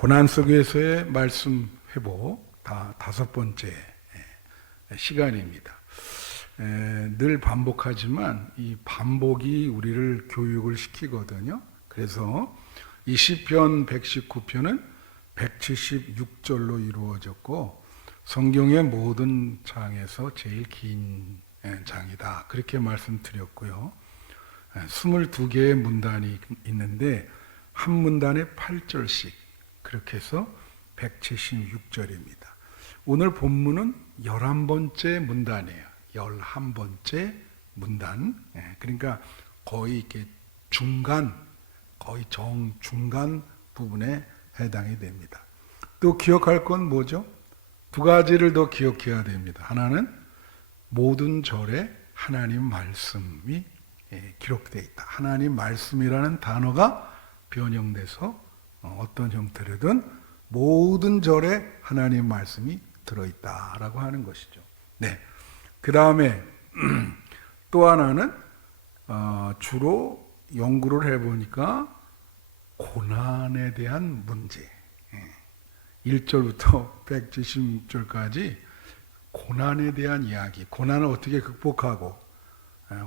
고난 속에서의 말씀 회복 다섯 번째 시간입니다. 늘 반복하지만 이 반복이 우리를 교육을 시키거든요. 그래서 이 시편 119편은 176절로 이루어졌고 성경의 모든 장에서 제일 긴 장이다. 그렇게 말씀드렸고요. 22개의 문단이 있는데 한 문단에 8절씩 그렇게 해서 176절입니다. 오늘 본문은 11번째 문단이에요. 11번째 문단. 그러니까 거의 이렇게 거의 정중간 부분에 해당이 됩니다. 또 기억할 건 뭐죠? 두 가지를 더 기억해야 됩니다. 하나는 모든 절에 하나님 말씀이 기록되어 있다. 하나님 말씀이라는 단어가 변형돼서 어떤 형태로든 모든 절에 하나님 말씀이 들어있다라고 하는 것이죠. 네. 그 다음에 또 하나는 주로 연구를 해보니까 고난에 대한 문제. 1절부터 176절까지 고난에 대한 이야기, 고난을 어떻게 극복하고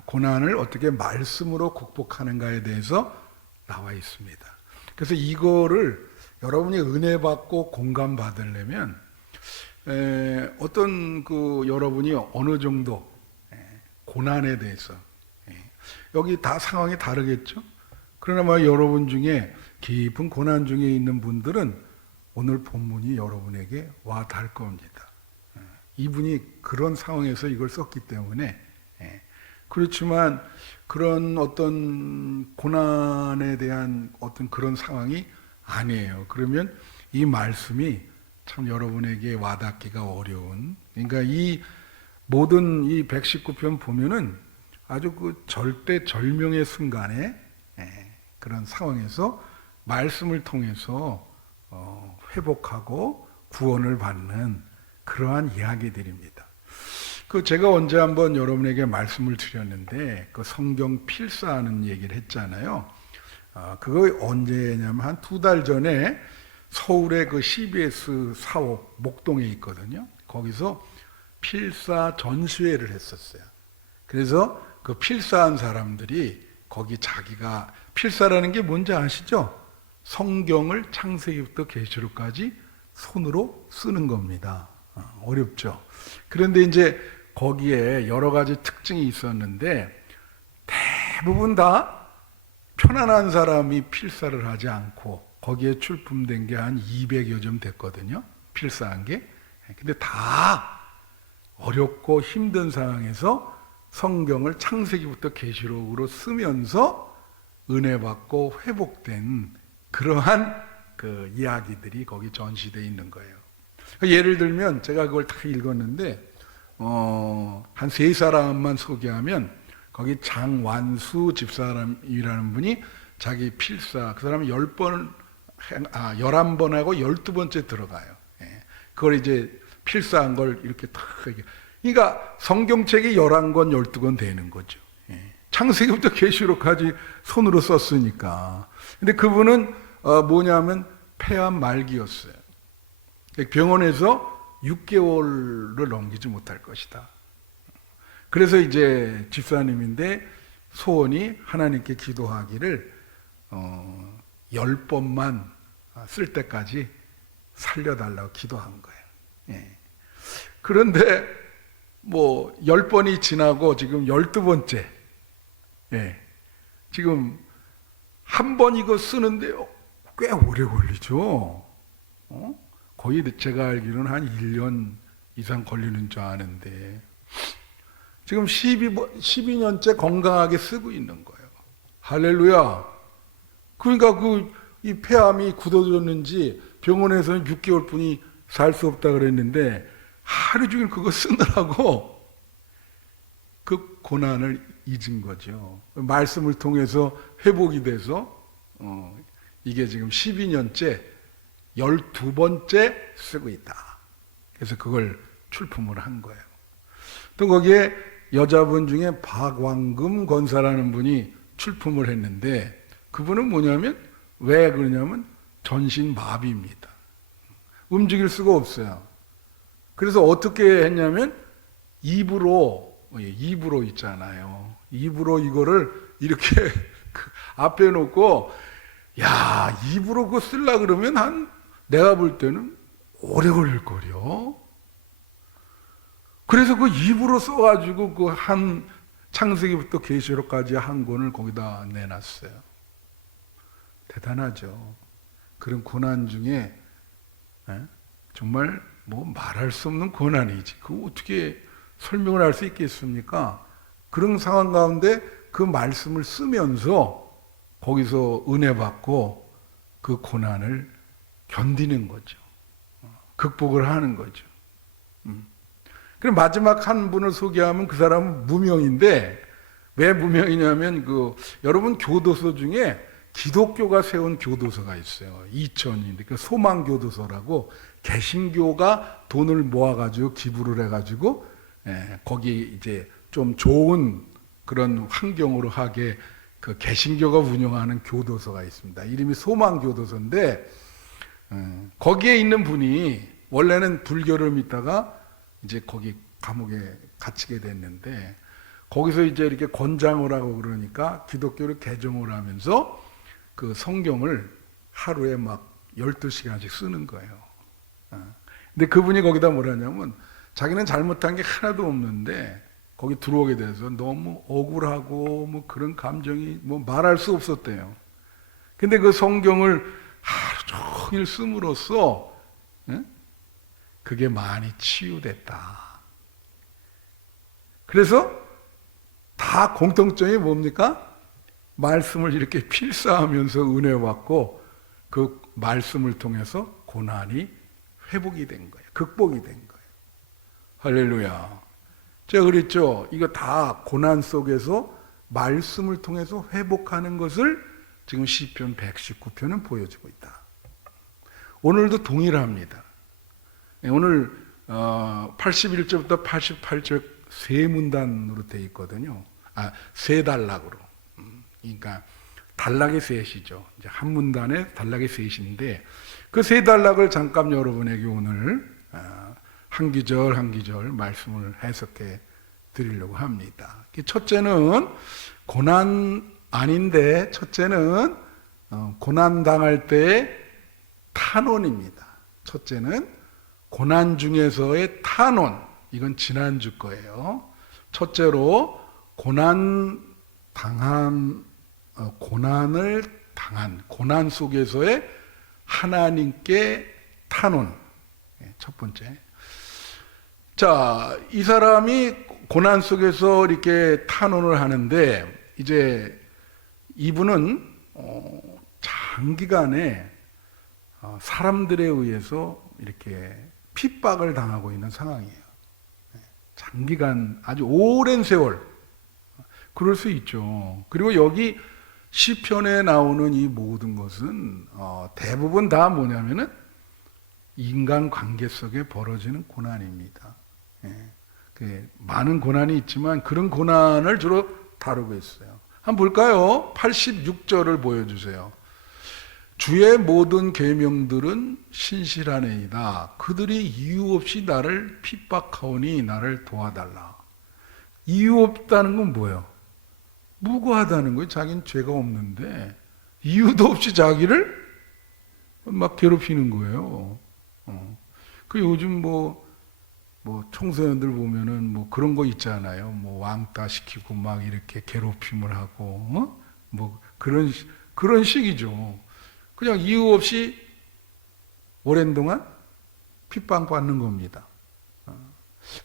고난을 어떻게 말씀으로 극복하는가에 대해서 나와 있습니다. 그래서 이거를 여러분이 은혜 받고 공감 받으려면 어떤 여러분이 어느 정도 고난에 대해서 여기 다 상황이 다르겠죠. 그러나 여러분 중에 깊은 고난 중에 있는 분들은 오늘 본문이 여러분에게 와 닿을 겁니다. 이분이 그런 상황에서 이걸 썼기 때문에 그렇지만 그런 어떤 고난에 대한 어떤 그런 상황이 아니에요. 그러면 이 말씀이 참 여러분에게 와닿기가 어려운, 그러니까 이 모든 이 119편 보면은 아주 절대절명의 순간에 그런 상황에서 말씀을 통해서 회복하고 구원을 받는 그러한 이야기들입니다. 제가 언제 한번 여러분에게 말씀을 드렸는데 성경 필사하는 얘기를 했잖아요. 그거 언제냐면 한 2달 전에 서울의 CBS 사옥 목동에 있거든요. 거기서 필사 전시회를 했었어요. 그래서 그 필사한 사람들이 거기 자기가 필사라는 게 뭔지 아시죠? 성경을 창세기부터 계시록까지 손으로 쓰는 겁니다. 어렵죠. 그런데 이제 거기에 여러 가지 특징이 있었는데 대부분 다 편안한 사람이 필사를 하지 않고 거기에 출품된 게 한 200여 점 됐거든요. 필사한 게. 근데 다 어렵고 힘든 상황에서 성경을 창세기부터 계시록으로 쓰면서 은혜 받고 회복된 그러한 이야기들이 거기 전시되어 있는 거예요. 예를 들면 제가 그걸 다 읽었는데 한 3사람만 소개하면 거기 장완수 집사람이라는 분이 자기 필사, 그 사람은 11번하고 12번째 들어가요. 그걸 이제 필사한 걸 이렇게 탁, 그러니까 성경책이 11권, 12권 되는 거죠. 창세기부터 계시록까지 손으로 썼으니까. 근데 그분은 뭐냐면 폐암 말기였어요. 병원에서 6개월을 넘기지 못할 것이다. 그래서 이제 집사님인데 소원이 하나님께 기도하기를 10번만 쓸 때까지 살려달라고 기도한 거예요. 그런데 10번이 지나고 지금 12번째. 지금 한 번 이거 쓰는데 꽤 오래 걸리죠. 거의 제가 알기로는 한 1년 이상 걸리는 줄 아는데 지금 12년째 건강하게 쓰고 있는 거예요. 할렐루야. 그러니까 이 폐암이 굳어졌는지 병원에서는 6개월 뿐이 살 수 없다 그랬는데 하루 종일 그거 쓰느라고 그 고난을 잊은 거죠. 말씀을 통해서 회복이 돼서 이게 지금 12년째 12번째 쓰고 있다. 그래서 그걸 출품을 한 거예요. 또 거기에 여자분 중에 박왕금 권사라는 분이 출품을 했는데 그분은 뭐냐면 왜 그러냐면 전신 마비입니다. 움직일 수가 없어요. 그래서 어떻게 했냐면 입으로 있잖아요. 입으로 이거를 이렇게 앞에 놓고 야, 입으로 그거 쓰려 그러면 내가 볼 때는 오래 걸릴 거려. 그래서 그 입으로 써가지고 그 한 창세기부터 계시록까지 한 권을 거기다 내놨어요. 대단하죠. 그런 고난 중에 정말 뭐 말할 수 없는 고난이지. 그거 어떻게 설명을 할 수 있겠습니까? 그런 상황 가운데 그 말씀을 쓰면서 거기서 은혜 받고 그 고난을 견디는 거죠. 극복을 하는 거죠. 그럼 마지막 한 분을 소개하면 그 사람은 무명인데, 왜 무명이냐면 여러분 교도소 중에 기독교가 세운 교도소가 있어요. 이천인데 그 소망교도소라고 개신교가 돈을 모아가지고 기부를 해가지고 거기 이제 좀 좋은 그런 환경으로 하게 그 개신교가 운영하는 교도소가 있습니다. 이름이 소망교도소인데 거기에 있는 분이 원래는 불교를 믿다가 이제 거기 감옥에 갇히게 됐는데 거기서 이제 이렇게 권장을 하고 그러니까 기독교를 개종을 하면서 그 성경을 하루에 막 12시간씩 쓰는 거예요. 근데 그분이 거기다 뭐라냐면 자기는 잘못한 게 하나도 없는데 거기 들어오게 돼서 너무 억울하고 뭐 그런 감정이 뭐 말할 수 없었대요. 근데 그 성경을 하루 종일 씀으로써 그게 많이 치유됐다. 그래서 다 공통점이 뭡니까? 말씀을 이렇게 필사하면서 은혜 받고 그 말씀을 통해서 고난이 회복이 된 거예요. 극복이 된 거예요. 할렐루야. 제가 그랬죠. 이거 다 고난 속에서 말씀을 통해서 회복하는 것을 지금 시편 119편은 보여주고 있다. 오늘도 동일합니다. 오늘 81절부터 88절 세 문단으로 되어 있거든요. 세 단락으로. 그러니까 단락이 셋이죠. 이제 한 문단에 단락이 셋인데 그 세 단락을 잠깐 여러분에게 오늘 한 기절 한 기절 말씀을 해석해 드리려고 합니다. 첫째는 고난 아닌데 첫째는 고난 당할 때의 탄원입니다. 첫째는 고난 중에서의 탄원. 이건 지난주 거예요. 첫째로 고난을 당한 고난 속에서의 하나님께 탄원. 첫 번째. 자, 이 사람이 고난 속에서 이렇게 탄원을 하는데 이제 이분은 장기간에 사람들에 의해서 이렇게 핍박을 당하고 있는 상황이에요. 장기간 아주 오랜 세월 그럴 수 있죠. 그리고 여기 시편에 나오는 이 모든 것은 대부분 다 뭐냐면은 인간 관계 속에 벌어지는 고난입니다. 많은 고난이 있지만 그런 고난을 주로 다루고 있어요. 한번 볼까요? 86절을 보여주세요. 주의 모든 계명들은 신실하네이다. 그들이 이유 없이 나를 핍박하오니 나를 도와달라. 이유 없다는 건 뭐예요? 무고하다는 거예요. 자기는 죄가 없는데 이유도 없이 자기를 막 괴롭히는 거예요. 그 요즘 뭐 청소년들 보면은 뭐 그런 거 있잖아요. 뭐 왕따 시키고 막 이렇게 괴롭힘을 하고 뭐 그런 식이죠. 그냥 이유 없이 오랜 동안 핍박받는 겁니다.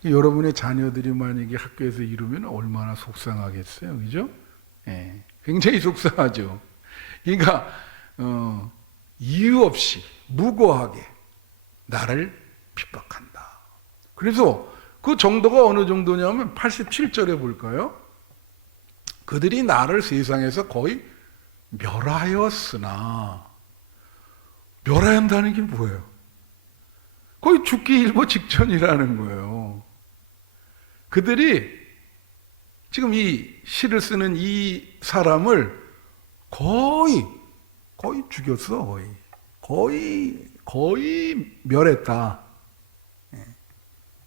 여러분의 자녀들이 만약에 학교에서 이러면 얼마나 속상하겠어요, 그죠? 굉장히 속상하죠. 그러니까 이유 없이 무고하게 나를 핍박한다. 그래서 그 정도가 어느 정도냐면 87절에 볼까요? 그들이 나를 세상에서 거의 멸하였으나 멸하한다는 게 뭐예요? 거의 죽기 일보 직전이라는 거예요. 그들이 지금 이 시를 쓰는 이 사람을 거의 죽였어. 거의 멸했다.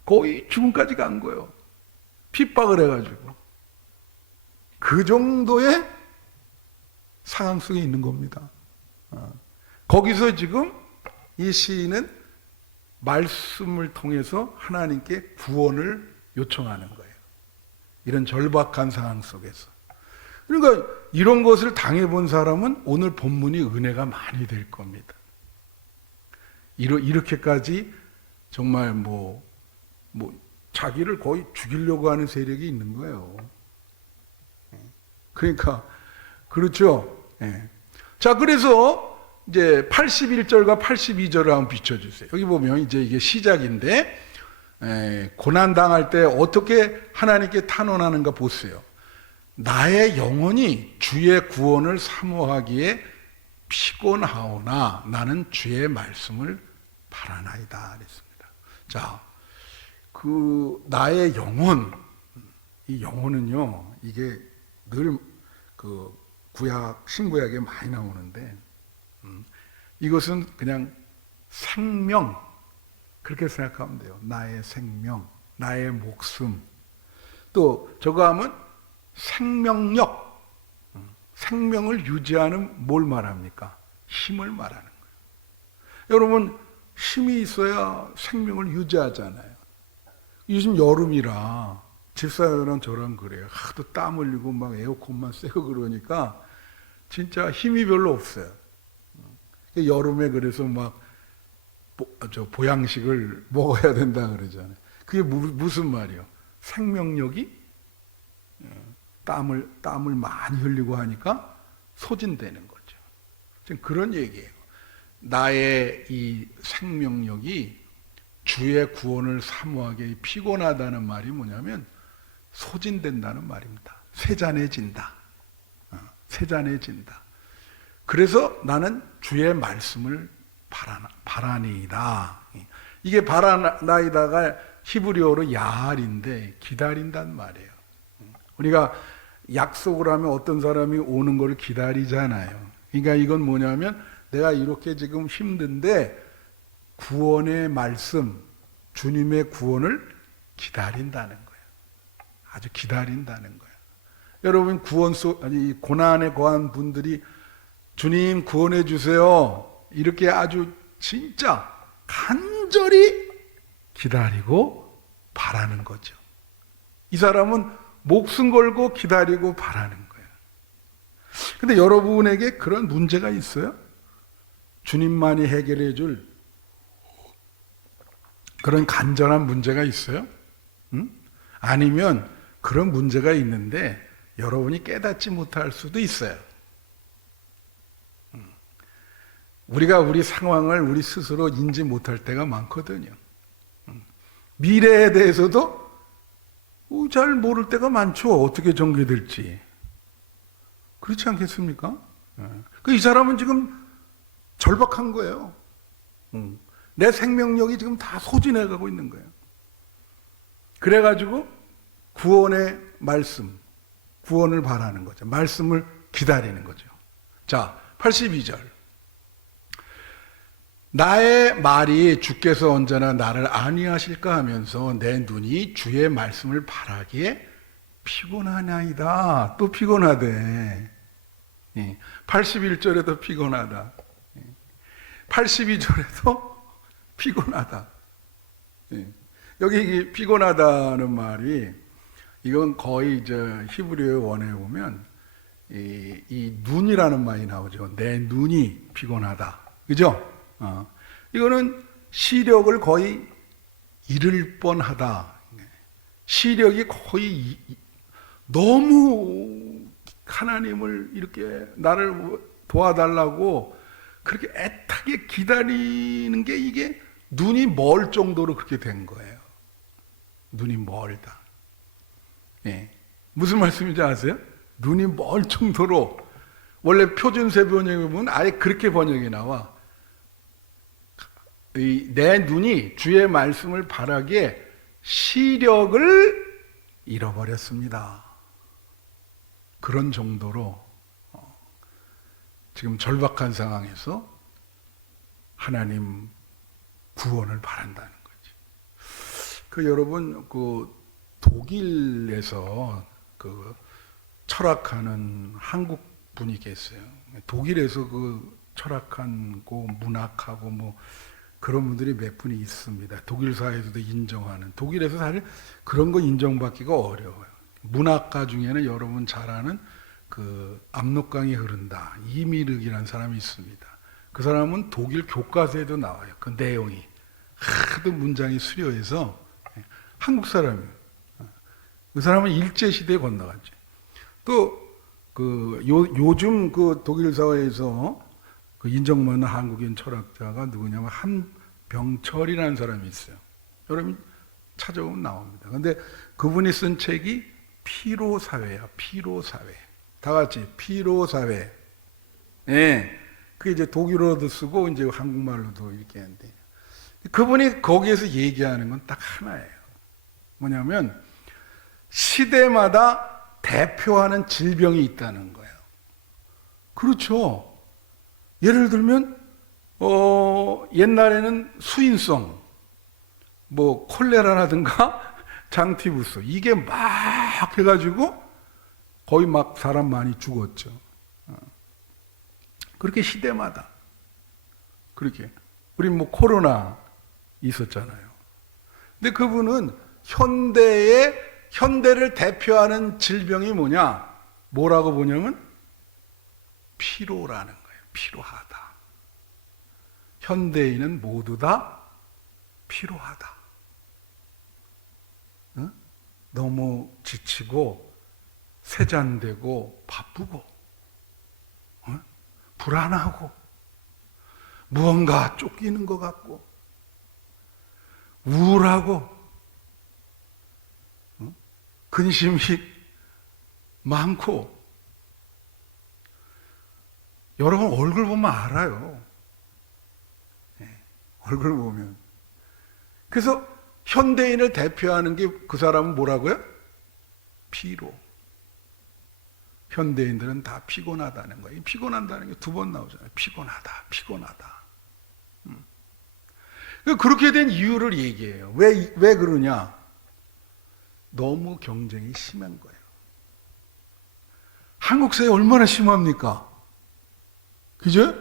거의 죽음까지 간 거예요. 핍박을 해가지고. 그 정도의 상황 속에 있는 겁니다. 거기서 지금 이 시인은 말씀을 통해서 하나님께 구원을 요청하는 거예요. 이런 절박한 상황 속에서. 그러니까 이런 것을 당해본 사람은 오늘 본문이 은혜가 많이 될 겁니다. 이렇게까지 정말 자기를 거의 죽이려고 하는 세력이 있는 거예요. 그러니까, 그렇죠. 자, 그래서 이제 81절과 82절을 한번 비춰주세요. 여기 보면 이제 이게 시작인데, 고난당할 때 어떻게 하나님께 탄원하는가 보세요. 나의 영혼이 주의 구원을 사모하기에 피곤하오나 나는 주의 말씀을 바라나이다. 그랬습니다. 자, 나의 영혼, 이 영혼은요, 이게 늘 구약, 신구약에 많이 나오는데, 이것은 그냥 생명, 그렇게 생각하면 돼요. 나의 생명, 나의 목숨. 또 저거 하면 생명력, 생명을 유지하는 뭘 말합니까? 힘을 말하는 거예요. 여러분, 힘이 있어야 생명을 유지하잖아요. 요즘 여름이라 집사람이랑 저랑 그래요. 하도 땀 흘리고 막 에어컨만 쐬고 그러니까 진짜 힘이 별로 없어요. 여름에 그래서 막 보양식을 먹어야 된다 그러잖아요. 그게 무슨 말이에요? 생명력이 땀을 많이 흘리고 하니까 소진되는 거죠. 지금 그런 얘기예요. 나의 이 생명력이 주의 구원을 사모하기에 피곤하다는 말이 뭐냐면 소진된다는 말입니다. 쇠잔해진다. 쇠잔해진다. 그래서 나는 주의 말씀을 바라니이다. 이게 바라나이다가 히브리어로 야알인데 기다린단 말이에요. 우리가 약속을 하면 어떤 사람이 오는 걸 기다리잖아요. 그러니까 이건 뭐냐면 내가 이렇게 지금 힘든데 구원의 말씀, 주님의 구원을 기다린다는 거예요. 아주 기다린다는 거예요. 여러분 고난에 거한 분들이 주님 구원해 주세요. 이렇게 아주 진짜 간절히 기다리고 바라는 거죠. 이 사람은 목숨 걸고 기다리고 바라는 거예요. 근데 여러분에게 그런 문제가 있어요? 주님만이 해결해 줄 그런 간절한 문제가 있어요? 아니면 그런 문제가 있는데 여러분이 깨닫지 못할 수도 있어요. 우리가 우리 상황을 우리 스스로 인지 못할 때가 많거든요. 미래에 대해서도 잘 모를 때가 많죠. 어떻게 전개될지. 그렇지 않겠습니까? 이 사람은 지금 절박한 거예요. 내 생명력이 지금 다 소진해가고 있는 거예요. 그래가지고 구원의 말씀, 구원을 바라는 거죠. 말씀을 기다리는 거죠. 자, 82절. 나의 말이 주께서 언제나 나를 안위하실까 하면서 내 눈이 주의 말씀을 바라기에 피곤하나이다. 또 피곤하대. 81절에도 피곤하다. 82절에도 피곤하다. 여기 피곤하다는 말이 이건 거의 히브리어 원어에 보면 이 눈이라는 말이 나오죠. 내 눈이 피곤하다. 그죠? 이거는 시력을 거의 잃을 뻔하다. 시력이 거의 너무 하나님을 이렇게 나를 도와달라고 그렇게 애타게 기다리는 게 이게 눈이 멀 정도로 그렇게 된 거예요. 눈이 멀다. 무슨 말씀인지 아세요? 눈이 멀 정도로 원래 표준세 번역에 보면 아예 그렇게 번역이 나와. 내 눈이 주의 말씀을 바라기에 시력을 잃어버렸습니다. 그런 정도로 지금 절박한 상황에서 하나님 구원을 바란다는 거지. 여러분 독일에서 철학하는 한국 분이 계세요. 독일에서 철학하고 문학하고 뭐 그런 분들이 몇 분이 있습니다. 독일 사회에서도 인정하는. 독일에서 사실 그런 거 인정받기가 어려워요. 문학가 중에는 여러분 잘 아는 압록강이 흐른다. 이미륵이라는 사람이 있습니다. 그 사람은 독일 교과서에도 나와요. 그 내용이. 하도 문장이 수려해서 한국 사람이에요. 그 사람은 일제시대에 건너갔죠. 또 요즘 독일 사회에서 인정받는 한국인 철학자가 누구냐면 한병철이라는 사람이 있어요. 여러분 찾아보면 나옵니다. 근데 그분이 쓴 책이 피로사회야. 피로사회. 다 같이 피로사회. 예. 그게 이제 독일어도 쓰고 이제 한국말로도 이렇게 하는데, 그분이 거기에서 얘기하는 건 딱 하나예요. 뭐냐면 시대마다 대표하는 질병이 있다는 거예요. 그렇죠. 예를 들면 옛날에는 수인성, 뭐 콜레라라든가 장티푸스, 이게 막 해가지고 거의 막 사람 많이 죽었죠. 그렇게 시대마다 그렇게. 우리 뭐 코로나 있었잖아요. 근데 그분은 현대를 대표하는 질병이 뭐라고 보냐면 피로라는 거예요. 피로하다. 현대인은 모두 다 피로하다. 응? 너무 지치고 세잔되고 바쁘고 불안하고 무언가 쫓기는 것 같고 우울하고 근심이 많고. 여러분 얼굴 보면 알아요. 얼굴 보면. 그래서 현대인을 대표하는 게 그 사람은 뭐라고요? 피로. 현대인들은 다 피곤하다는 거예요. 피곤한다는 게 2번 나오잖아요. 피곤하다, 피곤하다. 그렇게 된 이유를 얘기해요. 왜 그러냐? 너무 경쟁이 심한 거예요. 한국 사회 얼마나 심합니까? 그죠?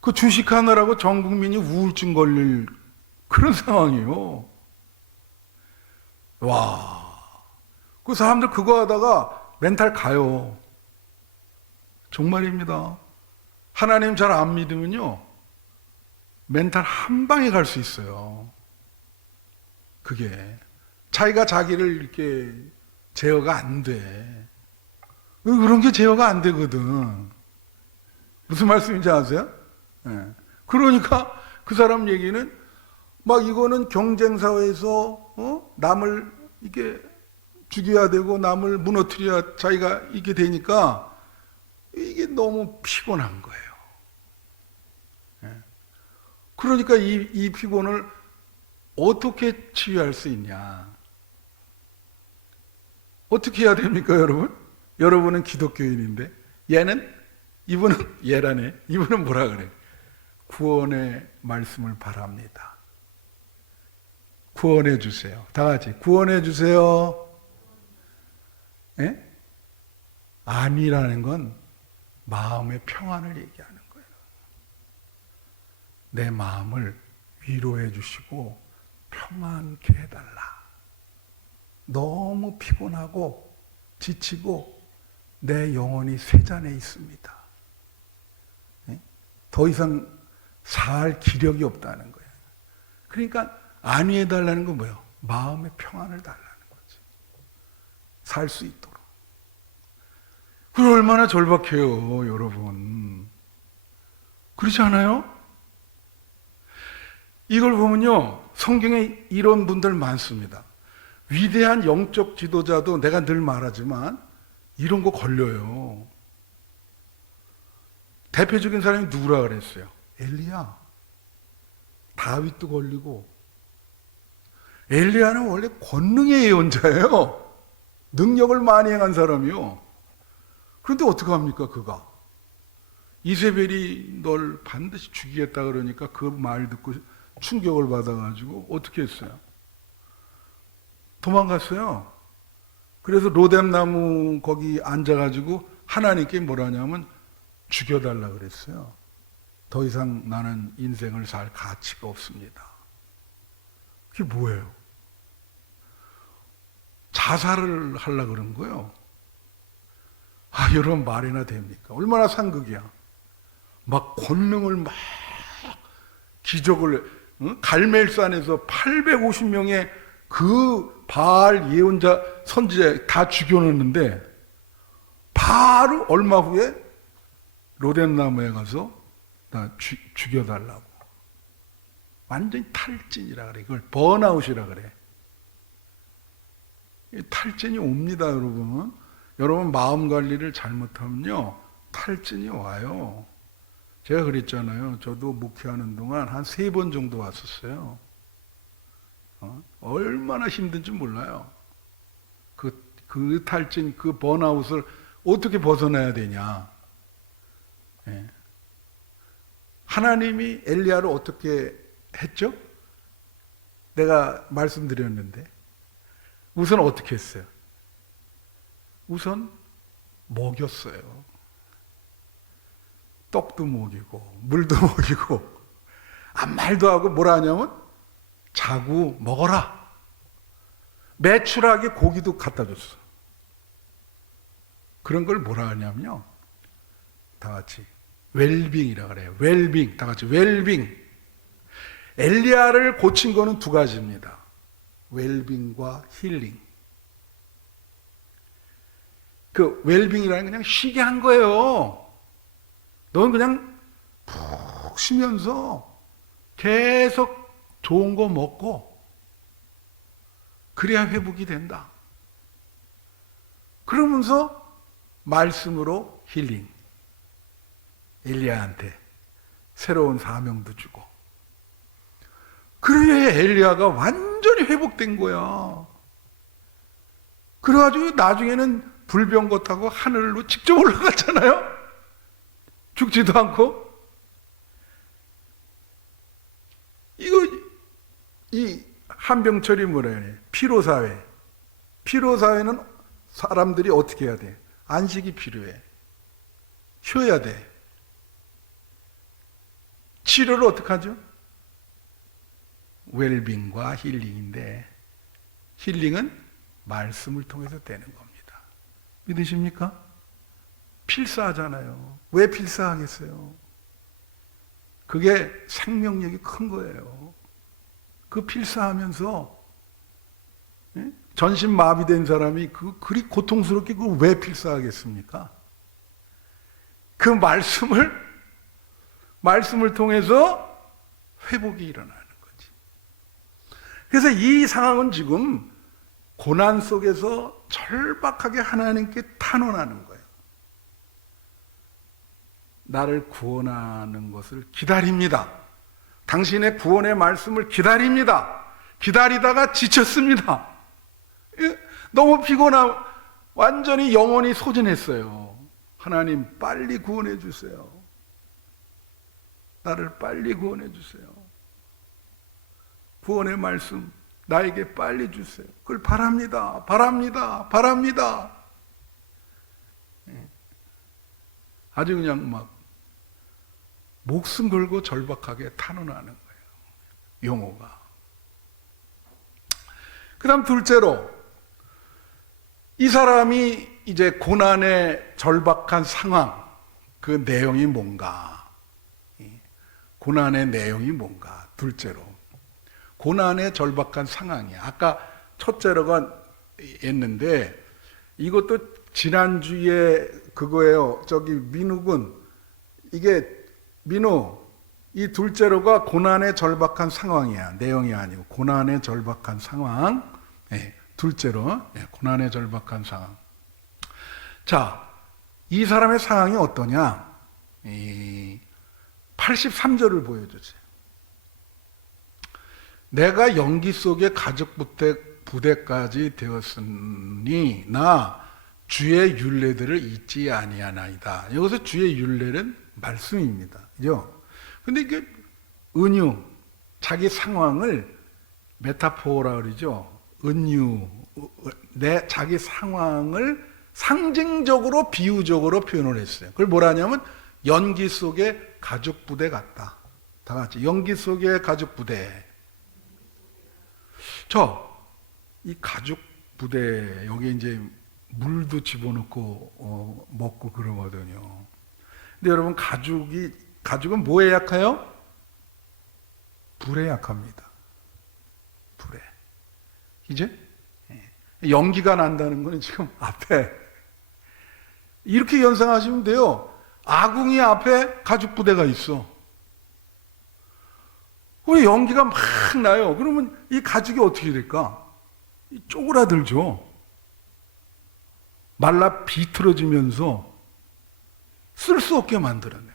그 주식하느라고 전 국민이 우울증 걸릴 그런 상황이에요. 와. 그 사람들 그거 하다가 멘탈 가요. 정말입니다. 하나님 잘 안 믿으면요, 멘탈 한 방에 갈 수 있어요. 그게. 자기가 자기를 이렇게 제어가 안 돼. 그런 게 제어가 안 되거든. 무슨 말씀인지 아세요? 네. 그러니까 그 사람 얘기는 막 이거는 경쟁사회에서 남을 이게 죽여야 되고 남을 무너뜨려야 자기가 이게 되니까 이게 너무 피곤한 거예요. 네. 그러니까 이 피곤을 어떻게 치유할 수 있냐? 어떻게 해야 됩니까, 여러분? 여러분은 기독교인인데 이분은 얘라네. 이분은 뭐라 그래? 구원의 말씀을 바랍니다. 구원해 주세요. 다 같이 구원해 주세요. 예? 아니라는 건 마음의 평안을 얘기하는 거예요. 내 마음을 위로해 주시고 평안케 해달라. 너무 피곤하고 지치고 내 영혼이 쇠잔해 있습니다. 예? 더 이상 살 기력이 없다는 거예요. 그러니까 안위해달라는 건 뭐예요? 마음의 평안을 달라는 거지. 살 수 있도록. 그게 얼마나 절박해요, 여러분. 그렇지 않아요? 이걸 보면요, 성경에 이런 분들 많습니다. 위대한 영적 지도자도 내가 늘 말하지만 이런 거 걸려요. 대표적인 사람이 누구라 그랬어요? 엘리야. 다윗도 걸리고. 엘리야는 원래 권능의 예언자예요. 능력을 많이 행한 사람이요. 그런데 어떻게 합니까, 그가? 이세벨이 널 반드시 죽이겠다 그러니까 그 말 듣고 충격을 받아가지고 어떻게 했어요? 도망갔어요. 그래서 로뎀나무 거기 앉아가지고 하나님께 뭐라냐면 죽여달라 그랬어요. 더 이상 나는 인생을 살 가치가 없습니다. 그게 뭐예요? 자살을 하려고 그런 거예요. 아, 여러분 말이나 됩니까? 얼마나 상극이야. 막 권능을 막 기적을, 갈멜산에서 850명의 그 바알 예언자 선지자 다 죽여놓는데 바로 얼마 후에 로뎀나무에 가서 나 죽여달라고. 완전히 탈진이라 그래. 이걸 번아웃이라 그래. 탈진이 옵니다, 여러분. 여러분 마음 관리를 잘못하면요 탈진이 와요. 제가 그랬잖아요. 저도 목회하는 동안 한 3번 정도 왔었어요. 얼마나 힘든지 몰라요. 그 탈진, 그 번아웃을 어떻게 벗어나야 되냐. 예. 하나님이 엘리야를 어떻게 했죠? 내가 말씀드렸는데 우선 어떻게 했어요? 우선 먹였어요. 떡도 먹이고 물도 먹이고 아무 말도 하고 뭐라 하냐면 자고 먹어라. 매출하게 고기도 갖다 줬어. 그런 걸 뭐라 하냐면요. 다 같이 웰빙이라 그래요. 웰빙. 다 같이 웰빙. 엘리야를 고친 거는 2가지입니다. 웰빙과 힐링. 그 웰빙이라는 건 그냥 쉬게 한 거예요. 넌 그냥 푹 쉬면서 계속 좋은 거 먹고 그래야 회복이 된다. 그러면서 말씀으로 힐링. 엘리야한테 새로운 사명도 주고. 그래야 엘리야가 완전히 회복된 거야. 그래가지고 나중에는 불병거 타고 하늘로 직접 올라갔잖아요. 죽지도 않고. 이 한병철이 뭐라 그래? 피로사회. 피로사회는 사람들이 어떻게 해야 돼? 안식이 필요해. 쉬어야 돼. 치료를 어떻게 하죠? 웰빙과 힐링인데 힐링은 말씀을 통해서 되는 겁니다. 믿으십니까? 필사하잖아요. 왜 필사하겠어요? 그게 생명력이 큰 거예요. 그 필사하면서 전신 마비된 사람이 그리 고통스럽게 그걸 왜 필사하겠습니까? 그 말씀을 통해서 회복이 일어나는 거지. 그래서 이 상황은 지금 고난 속에서 절박하게 하나님께 탄원하는 거예요. 나를 구원하는 것을 기다립니다. 당신의 구원의 말씀을 기다립니다. 기다리다가 지쳤습니다. 너무 완전히 영혼이 소진했어요. 하나님 빨리 구원해 주세요. 나를 빨리 구원해 주세요. 구원의 말씀 나에게 빨리 주세요. 그걸 바랍니다. 바랍니다. 바랍니다. 아주 그냥 막 목숨 걸고 절박하게 탄원하는 거예요. 용호가. 그 다음 둘째로 이 사람이 이제 고난의 절박한 상황, 그 내용이 뭔가? 고난의 내용이 뭔가? 둘째로. 고난의 절박한 상황이야. 아까 첫째로가 했는데 이것도 지난주에 그거예요. 저기 민욱은 이게 민우 이 둘째로가 고난의 절박한 상황이야. 내용이 아니고 고난의 절박한 상황. 네, 둘째로 고난의 절박한 상황. 자, 이 사람의 상황이 어떠냐? 83절을 보여주세요. 내가 연기 속에 가죽 부대까지 되었으니 나 주의 율례들을 잊지 아니하나이다. 여기서 주의 율례는 말씀입니다. 그죠? 근데 이게 은유, 자기 상황을 메타포라 그러죠. 은유, 내 자기 상황을 상징적으로 비유적으로 표현을 했어요. 그걸 뭐라 하냐면 연기 속의 가죽 부대 같다. 다 같이 연기 속의 가죽 부대. 이 가죽 부대 여기 이제 물도 집어넣고 먹고 그러거든요. 근데 여러분 가죽은 뭐에 약해요? 불에 약합니다. 불에. 이제 연기가 난다는 거는 지금 앞에 이렇게 연상하시면 돼요. 아궁이 앞에 가죽 부대가 있어. 왜 연기가 막 나요? 그러면 이 가죽이 어떻게 될까? 쪼그라들죠. 말라 비틀어지면서 쓸 수 없게 만들어내요.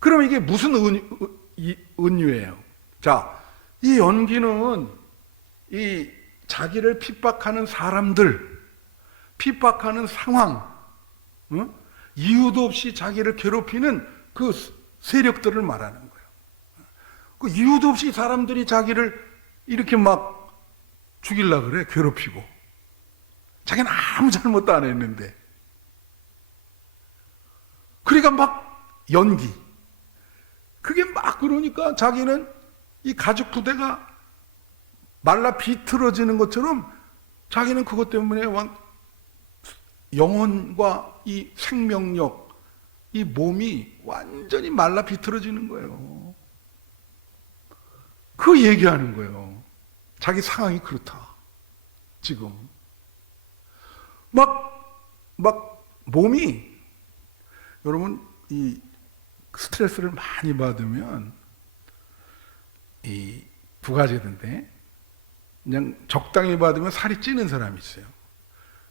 그럼 이게 무슨 은유예요? 자, 이 연기는 이 자기를 핍박하는 사람들, 핍박하는 상황, 이유도 없이 자기를 괴롭히는 그 세력들을 말하는 거예요. 그 이유도 없이 사람들이 자기를 이렇게 막 죽이려고 그래, 괴롭히고. 자기는 아무 잘못도 안 했는데. 그러니까 막 연기. 그게 막 그러니까 자기는 이 가죽 부대가 말라 비틀어지는 것처럼 자기는 그것 때문에 영혼과 이 생명력, 이 몸이 완전히 말라 비틀어지는 거예요. 그 얘기하는 거예요. 자기 상황이 그렇다. 지금. 몸이, 여러분, 이 스트레스를 많이 받으면, 이 두 가지던데, 그냥 적당히 받으면 살이 찌는 사람이 있어요.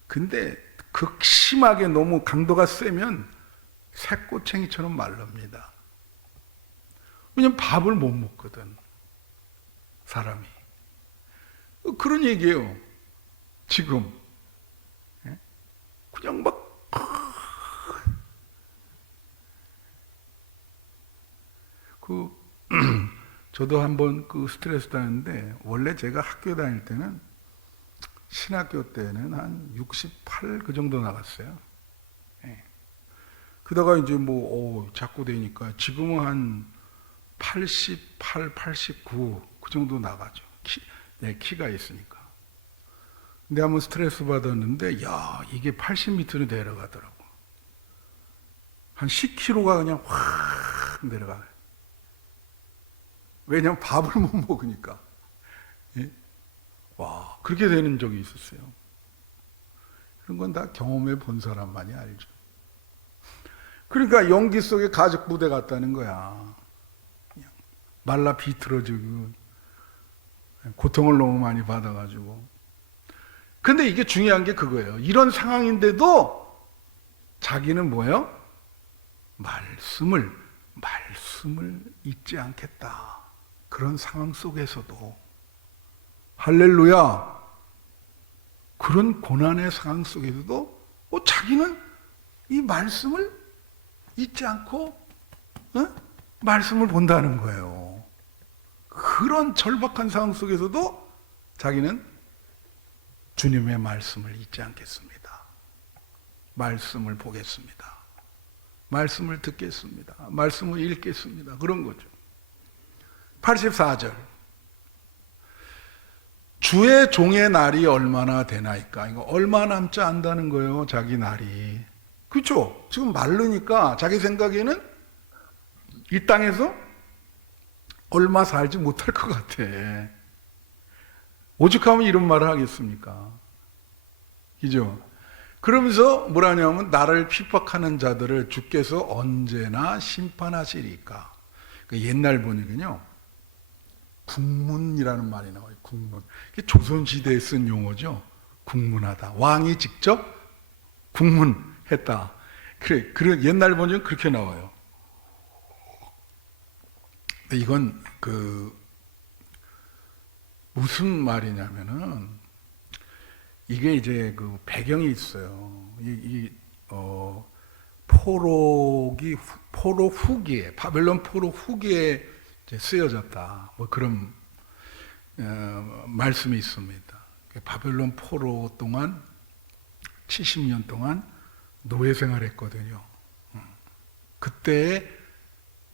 근데 극심하게 너무 강도가 세면 새꼬챙이처럼 말릅니다. 왜냐면 밥을 못 먹거든. 사람이. 그런 얘기예요. 지금. 그냥 막 저도 한번 그 스트레스 다녔는데 원래 제가 학교 다닐 때는 신학교 때는 한 68 그 정도 나갔어요. 그러다가 이제 자꾸 되니까 지금은 한 88, 89 그 정도 나가죠. 키가 있으니까. 근데 한번 스트레스 받았는데 이게 80m로 내려가더라고. 한 10kg가 그냥 확 내려가요. 왜냐면 밥을 못 먹으니까. 와, 그렇게 되는 적이 있었어요. 그런 건 다 경험해 본 사람만이 알죠. 그러니까 연기 속에 가죽 부대 같다는 거야. 그냥 말라 비틀어지고 고통을 너무 많이 받아가지고. 근데 이게 중요한 게 그거예요. 이런 상황인데도 자기는 뭐예요? 말씀을 잊지 않겠다. 그런 상황 속에서도 할렐루야. 그런 고난의 상황 속에서도 자기는 이 말씀을 잊지 않고 말씀을 본다는 거예요. 그런 절박한 상황 속에서도 자기는 주님의 말씀을 잊지 않겠습니다. 말씀을 보겠습니다. 말씀을 듣겠습니다. 말씀을 읽겠습니다. 그런 거죠. 84절. 주의 종의 날이 얼마나 되나이까? 이거 얼마 남지 않다는 거예요. 자기 날이. 그렇죠? 지금 마르니까 자기 생각에는 이 땅에서 얼마 살지 못할 것 같아. 오죽하면 이런 말을 하겠습니까? 그죠? 그러면서 뭐라 하냐면 나를 핍박하는 자들을 주께서 언제나 심판하시리까. 그러니까 옛날 번역은요. 국문이라는 말이 나와요. 국문. 조선시대에 쓴 용어죠. 국문하다. 왕이 직접 국문했다. 그래, 옛날 번역은 그렇게 나와요. 이건 무슨 말이냐면은 이게 이제 그 배경이 있어요. 포로 후기에, 바벨론 포로 후기에 이제 쓰여졌다. 뭐 그런 말씀이 있습니다. 바벨론 포로 동안 70년 동안 노예 생활했거든요. 그때의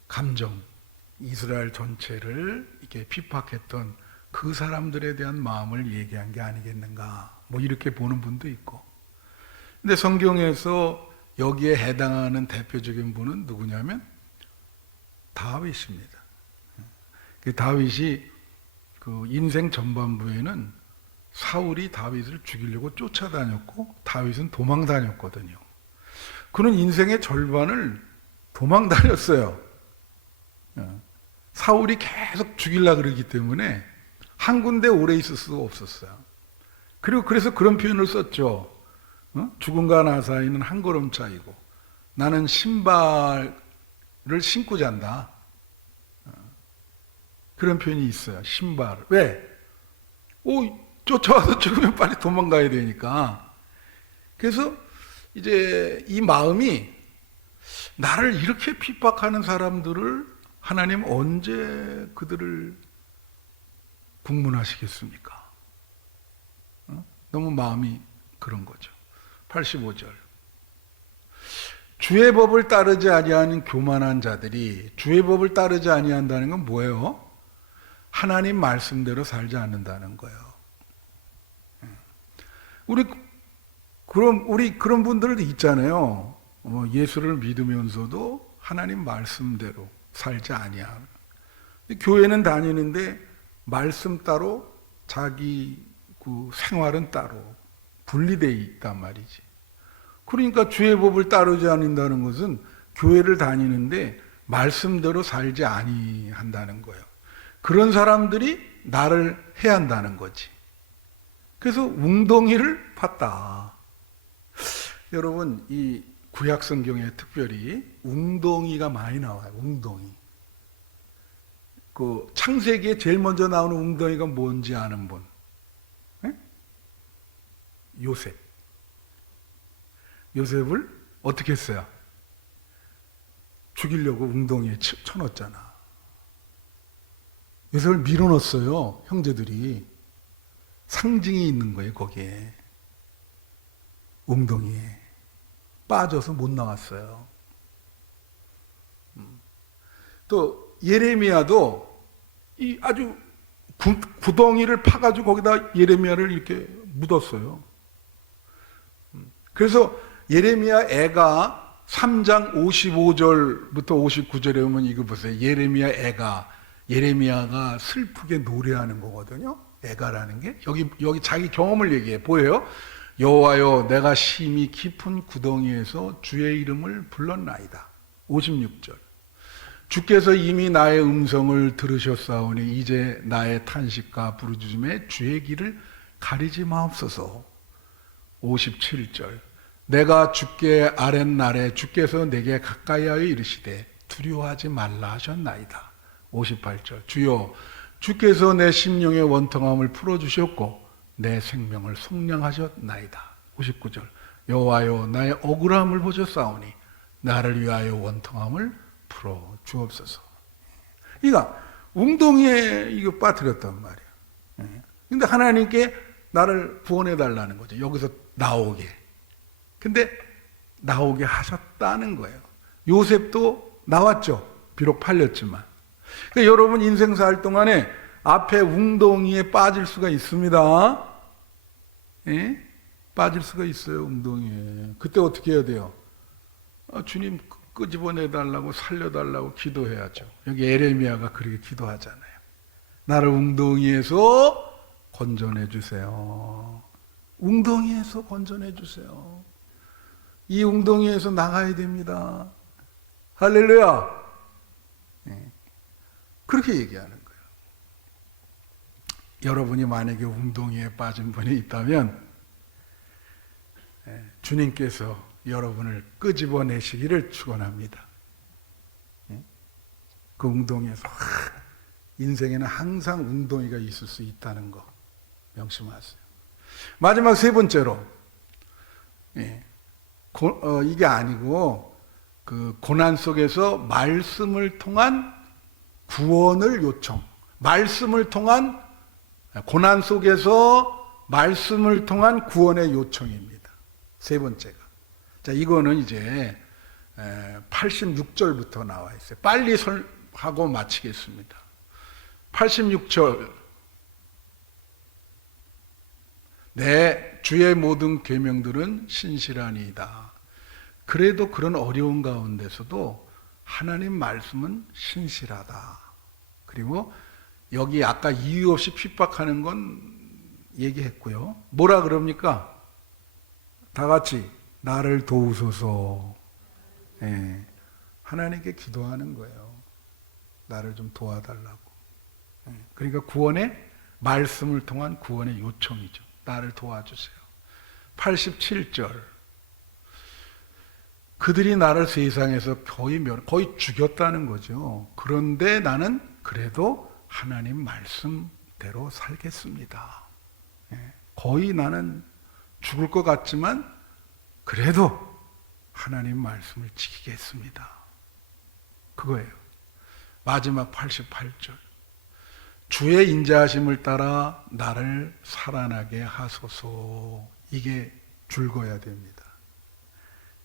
감정, 이스라엘 전체를 이렇게 핍박했던 그 사람들에 대한 마음을 얘기한 게 아니겠는가, 뭐 이렇게 보는 분도 있고. 근데 성경에서 여기에 해당하는 대표적인 분은 누구냐면 다윗입니다. 그 다윗이 그 인생 전반부에는 사울이 다윗을 죽이려고 쫓아다녔고 다윗은 도망 다녔거든요. 그는 인생의 절반을 도망 다녔어요. 사울이 계속 죽이려고 그러기 때문에 한 군데 오래 있을 수가 없었어요. 그리고 그래서 그런 표현을 썼죠. 죽음과 나 사이는 한 걸음 차이고 나는 신발을 신고 잔다. 그런 표현이 있어요. 신발. 왜? 쫓아와서 죽으면 빨리 도망가야 되니까. 그래서 이제 이 마음이 나를 이렇게 핍박하는 사람들을 하나님 언제 그들을 국문하시겠습니까? 너무 마음이 그런 거죠. 85절. 주의 법을 따르지 아니하는 교만한 자들이, 주의 법을 따르지 아니한다는 건 뭐예요? 하나님 말씀대로 살지 않는다는 거예요. 우리 그런 분들도 있잖아요. 예수를 믿으면서도 하나님 말씀대로 살지 아니함. 교회는 다니는데 말씀 따로 자기 그 생활은 따로 분리되어 있단 말이지. 그러니까 주의 법을 따르지 않는다는 것은 교회를 다니는데 말씀대로 살지 아니한다는 거예요. 그런 사람들이 나를 해야 한다는 거지. 그래서 웅덩이를 팠다. 여러분, 이 구약 성경에 특별히 웅덩이가 많이 나와요. 웅덩이. 그 창세기에 제일 먼저 나오는 웅덩이가 뭔지 아는 분? 네? 요셉. 요셉을 어떻게 했어요? 죽이려고 웅덩이에 쳐넣었잖아. 요셉을 밀어넣었어요. 형제들이. 상징이 있는 거예요. 거기에. 웅덩이에. 빠져서 못 나왔어요. 또 예레미야도 이 아주 구덩이를 파가지고 거기다 예레미야를 이렇게 묻었어요. 그래서 예레미야 애가 3장 55절부터 59절에 오면 이거 보세요. 예레미야 애가, 예레미야가 슬프게 노래하는 거거든요. 애가라는 게 여기 자기 경험을 얘기해. 보여요? 여호와여, 내가 심히 깊은 구덩이에서 주의 이름을 불렀나이다. 56절. 주께서 이미 나의 음성을 들으셨사오니 이제 나의 탄식과 부르짖음에 주의 길을 가리지 마옵소서. 57절. 내가 주께 아랫날에 주께서 내게 가까이하여 이르시되 두려워하지 말라 하셨나이다. 58절. 주여, 주께서 내 심령의 원통함을 풀어주셨고 내 생명을 속량하셨나이다. 59절. 여호와여, 나의 억울함을 보셨사오니 나를 위하여 원통함을 풀어 주옵소서. 그러니까 웅덩이에 이거 빠뜨렸단 말이야. 근데 하나님께 나를 구원해 달라는 거죠. 여기서 나오게. 근데 나오게 하셨다는 거예요. 요셉도 나왔죠. 비록 팔렸지만. 그러니까 여러분 인생 살 동안에 앞에 웅덩이에 빠질 수가 있습니다. 예? 빠질 수가 있어요. 웅덩이에. 그때 어떻게 해야 돼요? 주님 끄집어내달라고 살려달라고 기도해야죠. 여기 에레미야가 그렇게 기도하잖아요. 나를 웅덩이에서 건져내 주세요. 웅덩이에서 건져내 주세요. 이 웅덩이에서 나가야 됩니다. 할렐루야. 네. 그렇게 얘기하는 거예요. 여러분이 만약에 웅덩이에 빠진 분이 있다면 주님께서 여러분을 끄집어내시기를 축원합니다. 그 웅덩이에서 인생에는 항상 웅덩이가 있을 수 있다는 거 명심하세요. 마지막 세 번째로 이게 아니고 그 고난 속에서 말씀을 통한 구원을 요청. 말씀을 통한 고난 속에서 말씀을 통한 구원의 요청입니다. 세 번째가. 자, 이거는 이제 86절부터 나와 있어요. 빨리 하고 마치겠습니다. 86절. 내 주의 모든 계명들은 신실하니이다. 그래도 그런 어려운 가운데서도 하나님 말씀은 신실하다. 그리고 여기 아까 이유 없이 핍박하는 건 얘기했고요. 뭐라 그럽니까? 다 같이 나를 도우소서. 예, 하나님께 기도하는 거예요. 나를 좀 도와달라고. 예, 그러니까 구원의 말씀을 통한 구원의 요청이죠. 나를 도와주세요. 87절. 그들이 나를 세상에서 거의 죽였다는 거죠. 그런데 나는 그래도 하나님 말씀대로 살겠습니다. 예, 거의 나는 죽을 것 같지만 그래도 하나님 말씀을 지키겠습니다. 그거예요. 마지막 88절. 주의 인자하심을 따라 나를 살아나게 하소서. 이게 줄거야 됩니다.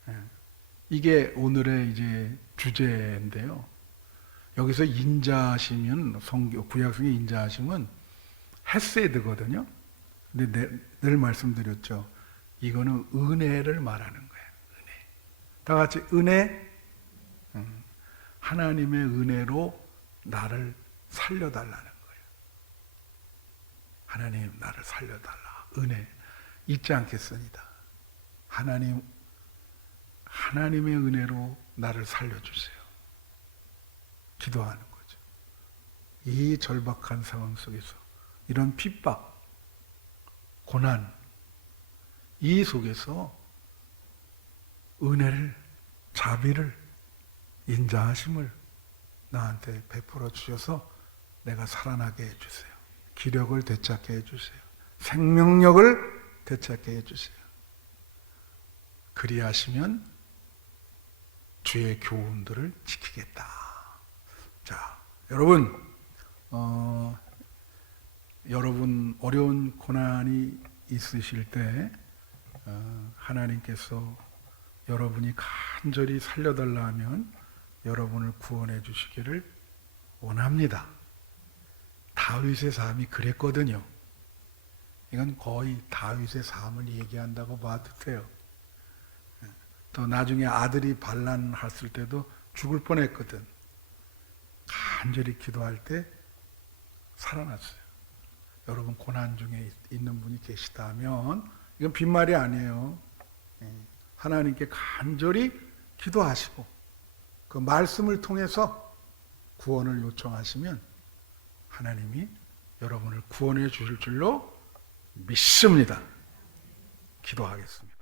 예. 이게 오늘의 이제 주제인데요. 여기서 인자하시면 구약성의 인자하심은 헤세드거든요. 근데 늘 말씀드렸죠. 이거는 은혜를 말하는 거예요. 은혜. 다 같이 은혜. 하나님의 은혜로 나를 살려달라는 거예요. 하나님 나를 살려달라. 은혜. 잊지 않겠습니다. 하나님의 은혜로 나를 살려주세요. 기도하는 거죠. 이 절박한 상황 속에서 이런 핍박, 고난, 이 속에서 은혜를, 자비를, 인자하심을 나한테 베풀어 주셔서 내가 살아나게 해주세요. 기력을 되찾게 해주세요. 생명력을 되찾게 해주세요. 그리하시면 주의 교훈들을 지키겠다. 자, 여러분, 여러분 어려운 고난이 있으실 때 하나님께서 여러분이 간절히 살려달라 하면 여러분을 구원해 주시기를 원합니다. 다윗의 삶이 그랬거든요. 이건 거의 다윗의 삶을 얘기한다고 봐도 돼요. 또 나중에 아들이 반란했을 때도 죽을 뻔했거든. 간절히 기도할 때 살아났어요. 여러분 고난 중에 있는 분이 계시다면 이건 빈말이 아니에요. 하나님께 간절히 기도하시고 그 말씀을 통해서 구원을 요청하시면 하나님이 여러분을 구원해 주실 줄로 믿습니다. 기도하겠습니다.